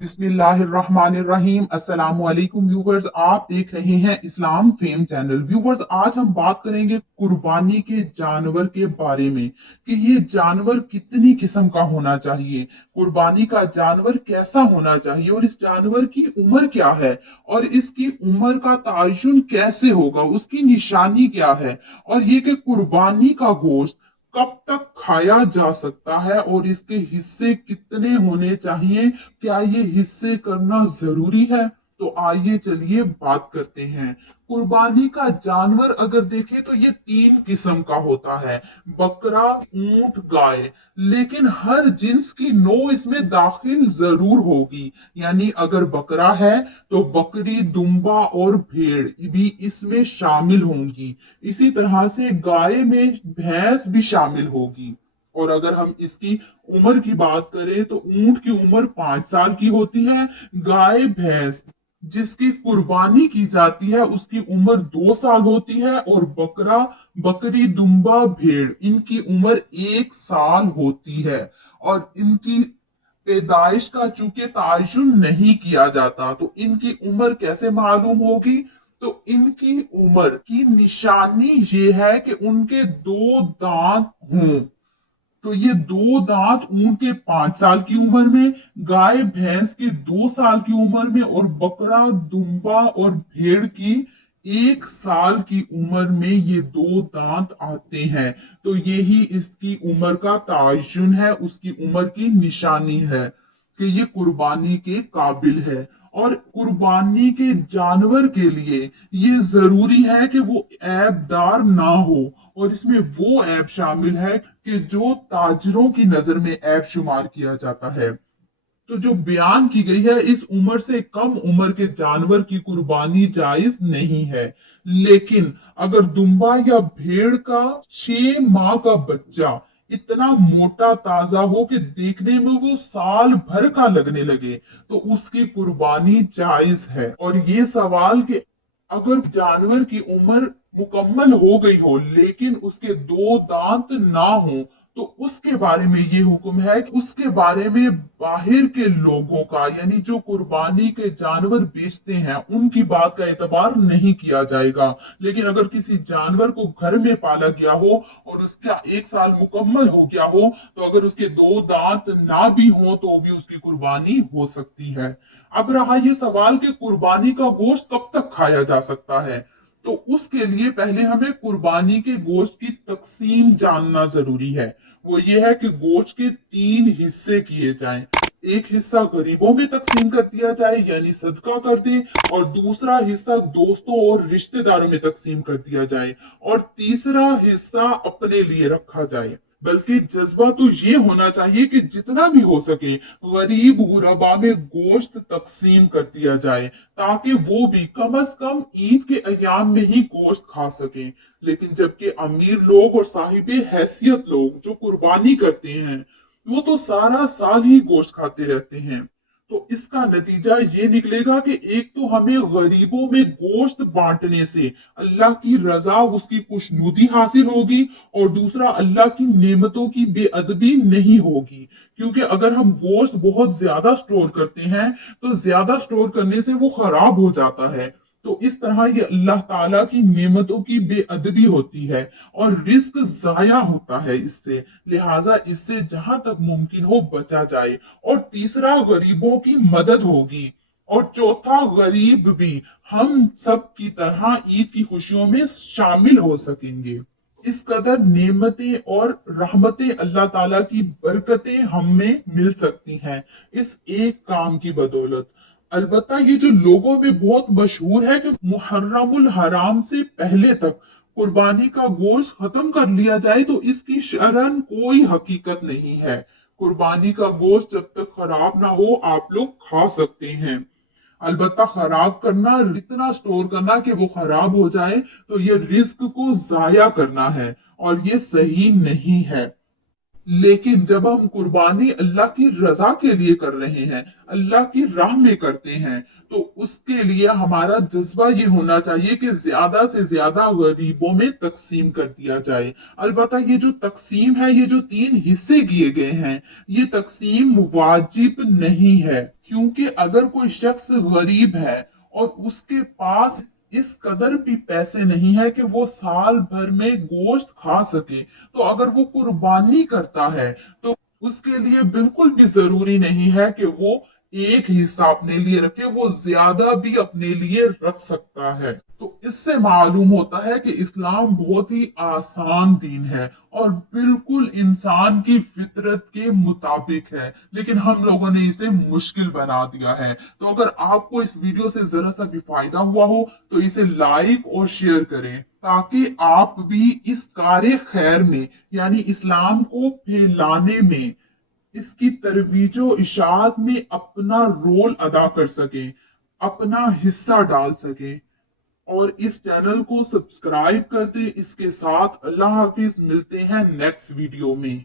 बिस्मिल्लाहिर्रहमानिर्रहीम। अस्सलाम वालेकुम व्यूवर्स, आप देख रहे हैं इस्लाम फेम चैनल। व्यूवर्स, आज हम बात करेंगे कुर्बानी के जानवर के बारे में कि ये जानवर कितनी किस्म का होना चाहिए, कुर्बानी का जानवर कैसा होना चाहिए और इस जानवर की उम्र क्या है और इसकी उम्र का तयन कैसे होगा, उसकी निशानी क्या है और ये कि कुर्बानी का गोश्त कब तक खाया जा सकता है और इसके हिस्से कितने होने चाहिए, क्या ये हिस्से करना जरूरी है। तो आइए चलिए बात करते हैं। कुर्बानी का जानवर अगर देखें तो ये तीन किस्म का होता है, बकरा, ऊंट, गाय। लेकिन हर जिन्स की नौ इसमें दाखिल जरूर होगी। यानी अगर बकरा है तो बकरी, दुम्बा और भेड़ भी इसमें शामिल होंगी। इसी तरह से गाय में भैंस भी शामिल होगी। और अगर हम इसकी उम्र की बात करें तो ऊंट की उम्र 5 साल की होती है। गाय, भैंस जिसकी कुर्बानी की जाती है उसकी उम्र 2 साल होती है। और बकरा, बकरी, दुम्बा, भेड़ इनकी उम्र 1 साल होती है। और इनकी पैदाइश का चूंकि तयन नहीं किया जाता तो इनकी उम्र कैसे मालूम होगी। तो इनकी उम्र की निशानी ये है कि उनके दो दांत हों। तो ये दो दांत ऊंट के 5 साल की उम्र में, गाय भैंस के 2 साल की उम्र में और बकरा, दुम्बा और भेड़ की 1 साल की उम्र में ये दो दांत आते हैं। तो यही इसकी उम्र का तयन है, उसकी उम्र की निशानी है कि ये कुर्बानी के काबिल है। और कुर्बानी के जानवर के लिए ये जरूरी है कि वो ऐबदार ना हो और इसमें वो ऐब शामिल है कि जो ताजरों की नजर में ऐब शुमार किया जाता है। तो जो बयान की गई है, इस उम्र से कम उम्र के जानवर की कुर्बानी जायज नहीं है। लेकिन अगर दुम्बा या भेड़ का 6 माह का बच्चा इतना मोटा ताजा हो कि देखने में वो साल भर का लगने लगे तो उसकी कुर्बानी जायज है। और ये सवाल कि अगर जानवर की उम्र मुकम्मल हो गई हो लेकिन उसके दो दांत ना हो तो उसके बारे में ये हुक्म है कि उसके बारे में बाहर के लोगों का, यानी जो कुर्बानी के जानवर बेचते हैं, उनकी बात का एतबार नहीं किया जाएगा। लेकिन अगर किसी जानवर को घर में पाला गया हो और उसका 1 साल मुकम्मल हो गया हो तो अगर उसके दो दांत ना भी हो तो भी उसकी कुर्बानी हो सकती है। अब रहा ये सवाल कि कुर्बानी का गोश्त कब तक खाया जा सकता है। तो उसके लिए पहले हमें कुर्बानी के गोश्त की तकसीम जानना जरूरी है। वो ये है कि गोश्त के 3 हिस्से किए जाएं। एक हिस्सा गरीबों में तकसीम कर दिया जाए यानी सदका कर दे, और दूसरा हिस्सा दोस्तों और रिश्तेदारों में तकसीम कर दिया जाए, और तीसरा हिस्सा अपने लिए रखा जाए। बल्कि जज्बा तो ये होना चाहिए कि जितना भी हो सके गरीब गुरबा में गोश्त तकसीम कर दिया जाए ताकि वो भी कम से कम ईद के अयाम में ही गोश्त खा सके। लेकिन जबकि अमीर लोग और साहिब हैसियत लोग जो कुर्बानी करते हैं वो तो सारा साल ही गोश्त खाते रहते हैं। तो इसका नतीजा ये निकलेगा कि एक तो हमें गरीबों में गोश्त बांटने से अल्लाह की रजा, उसकी खुशनुदी हासिल होगी, और दूसरा अल्लाह की नेमतों की बेअदबी नहीं होगी। क्योंकि अगर हम गोश्त बहुत ज्यादा स्टोर करते हैं तो ज्यादा स्टोर करने से वो खराब हो जाता है। तो इस तरह ये अल्लाह ताला की नेमतों की बेअदबी होती है और रिस्क जाया होता है इससे। लिहाजा इससे जहां तक मुमकिन हो बचा जाए। और तीसरा गरीबों की मदद होगी। और चौथा गरीब भी हम सब की तरह ईद की खुशियों में शामिल हो सकेंगे। इस कदर नेमतें और रहमतें, अल्लाह ताला की बरकतें हमें मिल सकती हैं इस एक काम की बदौलत। अलबत्ता ये जो लोगों में बहुत मशहूर है कि मुहर्रमुल हराम से पहले तक कुर्बानी का गोश्त खत्म कर लिया जाए, तो इसकी शरन कोई हकीकत नहीं है। कुर्बानी का गोश्त जब तक खराब ना हो आप लोग खा सकते हैं। अलबत्ता खराब करना, इतना स्टोर करना कि वो खराब हो जाए, तो ये रिस्क को जाया करना है और ये सही नहीं है। लेकिन जब हम कुर्बानी अल्लाह की रजा के लिए कर रहे हैं, अल्लाह की राह में करते हैं, तो उसके लिए हमारा जज्बा ये होना चाहिए कि ज्यादा से ज्यादा गरीबों में तकसीम कर दिया जाए। अलबत्ता ये जो तकसीम है, ये जो 3 हिस्से किए गए हैं, ये तकसीम वाजिब नहीं है, क्योंकि अगर कोई शख्स गरीब है और उसके पास इस कदर भी पैसे नहीं है कि वो साल भर में गोश्त खा सके, तो अगर वो कुर्बानी करता है तो उसके लिए बिल्कुल भी जरूरी नहीं है कि वो एक हिस्सा अपने लिए रखे, वो ज्यादा भी अपने लिए रख सकता है। तो इससे मालूम होता है कि इस्लाम बहुत ही आसान दीन है और बिल्कुल इंसान की फितरत के मुताबिक है, लेकिन हम लोगों ने इसे मुश्किल बना दिया है। तो अगर आपको इस वीडियो से जरा सा भी फायदा हुआ हो तो इसे लाइक और शेयर करें, ताकि आप भी इस कार्य खैर में, यानी इस्लाम को फैलाने में, इसकी तरवीजो इशाअत में अपना रोल अदा कर सके, अपना हिस्सा डाल सके। और इस चैनल को सब्सक्राइब कर दे। इसके साथ अल्लाह हाफिज, मिलते हैं नेक्स्ट वीडियो में।